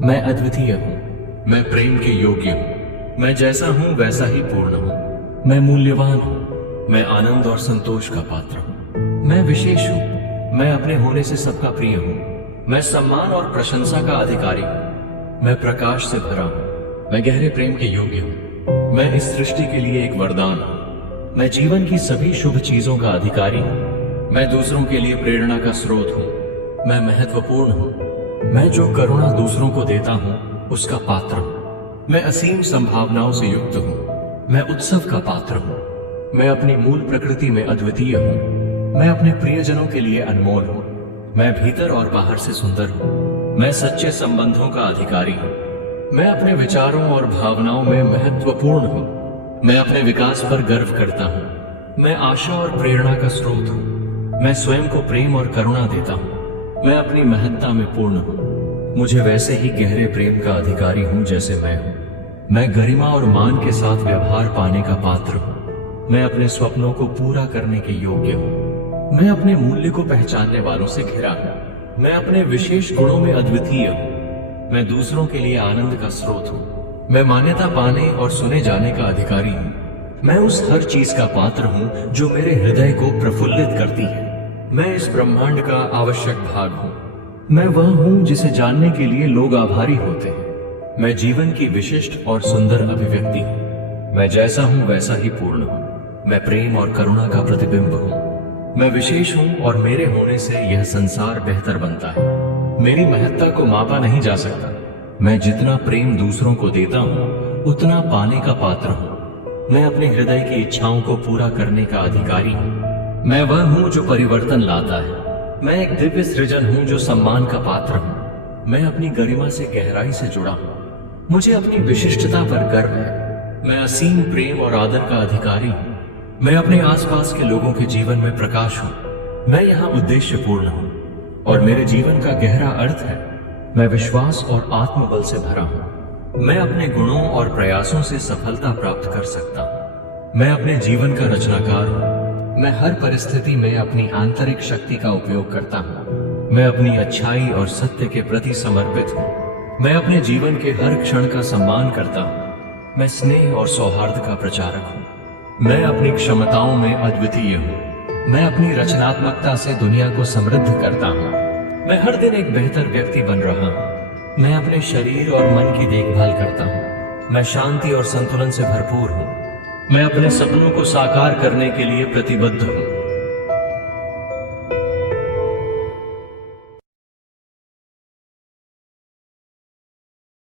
मैं अद्वितीय हूँ। मैं प्रेम के योग्य हूँ। मैं जैसा हूँ वैसा ही पूर्ण हूँ। मैं मूल्यवान हूँ। मैं आनंद और संतोष का पात्र हूँ। मैं विशेष हूँ। मैं अपने होने से सबका प्रिय हूँ। मैं सम्मान और प्रशंसा का अधिकारी हूँ। मैं प्रकाश से भरा हूँ। मैं गहरे प्रेम के योग्य हूँ। मैं इस सृष्टि के लिए एक वरदान हूँ। मैं जीवन की सभी शुभ चीजों का अधिकारी हूँ। मैं दूसरों के लिए प्रेरणा का स्रोत हूँ। मैं महत्वपूर्ण हूँ। मैं जो करुणा दूसरों को देता हूँ उसका पात्र हूँ। मैं असीम संभावनाओं से युक्त हूँ। मैं उत्सव का पात्र हूँ। मैं अपनी मूल प्रकृति में अद्वितीय हूँ। मैं अपने प्रियजनों के लिए अनमोल हूँ। मैं भीतर और बाहर से सुंदर हूँ। मैं सच्चे संबंधों का अधिकारी हूँ। मैं अपने विचारों और भावनाओं में महत्वपूर्ण हूँ। मैं अपने विकास पर गर्व करता हूँ। मैं आशा और प्रेरणा का स्रोत हूँ। मैं स्वयं को प्रेम और करुणा देता हूँ। मैं अपनी महत्ता में पूर्ण हूँ। मुझे वैसे ही गहरे प्रेम का अधिकारी हूँ जैसे मैं हूँ। मैं गरिमा और मान के साथ व्यवहार पाने का पात्र हूँ। मैं अपने स्वप्नों को पूरा करने के योग्य हूँ। मैं अपने मूल्य को पहचानने वालों से घिरा हूँ। मैं अपने विशेष गुणों में अद्वितीय हूँ। मैं दूसरों के लिए आनंद का स्रोत हूँ। मैं मान्यता पाने और सुने जाने का अधिकारी हूँ। मैं उस हर चीज का पात्र हूँ जो मेरे हृदय को प्रफुल्लित करती है। मैं इस ब्रह्मांड का आवश्यक भाग हूँ। मैं वह हूँ जिसे जानने के लिए लोग आभारी होते हैं। मैं जीवन की विशिष्ट और सुंदर अभिव्यक्ति हूँ। मैं जैसा हूँ वैसा ही पूर्ण हूँ। मैं प्रेम और करुणा का प्रतिबिंब हूँ। मैं विशेष हूँ और मेरे होने से यह संसार बेहतर बनता है। मेरी महत्ता को मापा नहीं जा सकता। मैं जितना प्रेम दूसरों को देता हूँ उतना पाने का पात्र हूँ। मैं अपने हृदय की इच्छाओं को पूरा करने का अधिकारी हूँ। मैं वह हूँ जो परिवर्तन लाता है। मैं एक दिव्य सृजन हूँ जो सम्मान का पात्र हूँ। मैं अपनी गरिमा से गहराई से जुड़ा हूँ। मुझे अपनी विशिष्टता पर गर्व है। मैं असीम प्रेम और आदर का अधिकारी हूँ। मैं अपने आसपास के लोगों के जीवन में प्रकाश हूँ। मैं यहाँ उद्देश्यपूर्ण हूँ और मेरे जीवन का गहरा अर्थ है। मैं विश्वास और आत्मबल से भरा हूँ। मैं अपने गुणों और प्रयासों से सफलता प्राप्त कर सकता हूँ। मैं अपने जीवन का रचनाकार हूँ। मैं हर परिस्थिति में अपनी आंतरिक शक्ति का उपयोग करता हूँ। मैं अपनी अच्छाई और सत्य के प्रति समर्पित हूँ। मैं अपने जीवन के हर क्षण का सम्मान करता हूँ। मैं स्नेह और सौहार्द का प्रचारक हूँ। मैं अपनी क्षमताओं में अद्वितीय हूँ। मैं अपनी रचनात्मकता से दुनिया को समृद्ध करता हूँ। मैं हर दिन एक बेहतर व्यक्ति बन रहा हूँ। मैं अपने शरीर और मन की देखभाल करता हूँ। मैं शांति और संतुलन से भरपूर हूँ। मैं अपने सपनों को साकार करने के लिए प्रतिबद्ध हूँ।